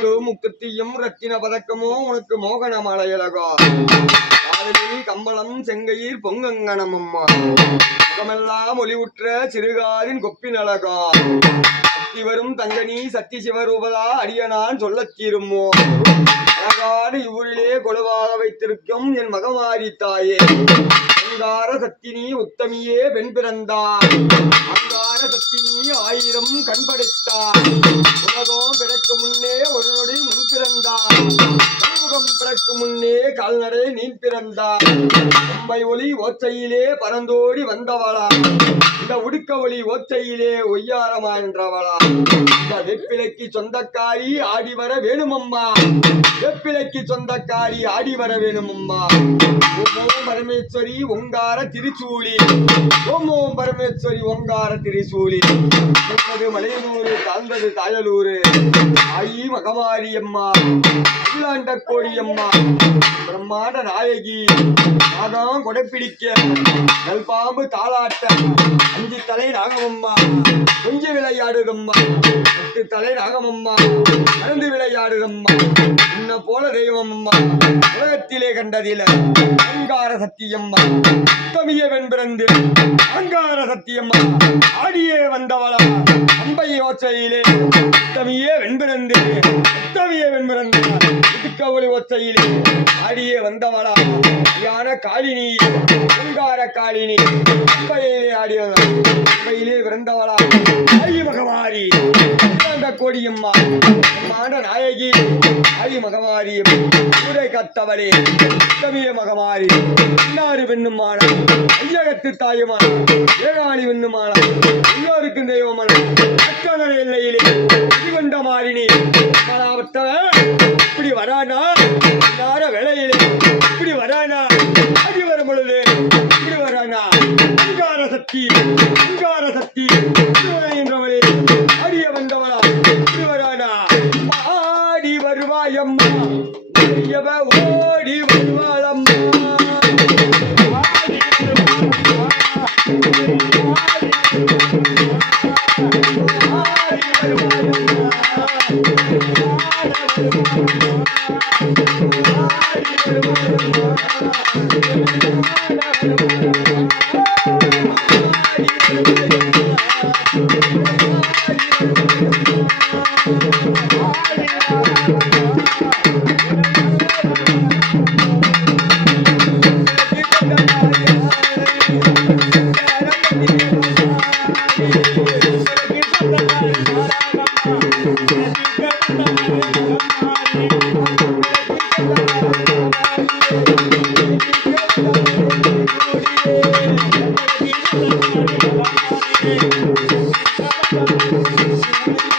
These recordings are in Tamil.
முத்து முக்குத்தியும் ரத்தின பதக்கமோ உனக்கு மோகன மலையழகா காதலில் கம்பளம் செங்கையில் பொங்கங்கணம் அம்மா முகமெல்லாம் ஒளிவுற்ற சிறுகாரின் கொப்பின் அழகா. சக்தி வரும் தங்கனி சக்தி சிவரூபதா அடியனான் சொல்லத் தீருமோ. அழகாடு இவ்வூரிலே கொலுவாக வைத்திருக்கும் என் மகமாரி தாயே. அங்கார சத்தினி உத்தமியே பெண் பிறந்தார் அங்கார சத்தினி ஆயிரம் கண் படைத்தார் உலகம் பிறக்கு முன்னே ஒரு பிறந்தார். சண்முகம் பிறக்கும் முன்னே கால்நடை நீர் பிறந்தார். மும்பை ஒளி ஓச்சையிலே பறந்தோடி வந்தவளா இந்த உடுக்க ஒளி ஓச்சையிலே ஒய்யாரமா என்றவளா இந்த வெப்பிலைக்கு சொந்தக்காரி ஆடி வர வேணுமம்மா. வெப்பிலைக்கு சொந்தக்காரி ஆடி வர வேணுமம்மா. ஓம் பரமேஸ்வரி ஓங்கார திருச்சூழி ஓம் ஓம் பரமேஸ்வரி ஓங்கார திருச்சூழி மலையனூரு தாயலூர். தாயலூரு ஆயி மகமாரி அம்மா அகிலாண்ட கோடி அம்மா பிரம்மாண்ட நாயகி. நாதான் கொடைப்பிடிக்க. நல்பாம்பு தாளாட்ட. அஞ்சு தலை நாகமம்மா. கொஞ்ச விளையாடுதம்மா. எட்டு தலை நாகமம்மா. நடந்து விளையாடுதம்மா. என்ன போல தெய்வம்மா. உலகத்திலே கண்டதில அங்கார சத்தியம்மா. உத்தமிய வெண்பிறந்து அங்கார சத்தியம்மா. ஆடியே வந்தவளா. அம்பை ஓச்சையிலே தவியே வெண்பிறந்து தவியே வெண்பிறந்து இடுக்கவளி ஒத்தையிலே ஆடியே வந்தவளா? யான காளினி அங்கார காளினி அம்பையிலே ஆடியவளா அம்பையிலே பிறந்தவளா ஆயி மகமாரி அந்த கோடியம்மா. மாட நாயகி. ஆயி மகமாரி உரை கத்தவளே. கவிய மகமாரி இன்னாறு பெண்ணுமான ஐயகத்து தாயுமான. ஏழாளி பெண்ணுமான எல்லோருக்கும் தெய்வமான அக்கணர் எல்லையிலே இதுகொண்ட மாறினி. மலாவத்தவன் இப்படி வரானா? நார வேளையிலே. இப்படி வரானா? அடி வரும் பொழுது இப்படி வரானா? சக்தி அங்கார சக்தி என்றவரே அறிய வந்தவரா திருவரானா ஆடி வருவாயம்மா ஓடி வருவாளம்மா.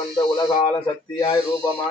வந்த உலகால சக்தியாய் ரூபமாய்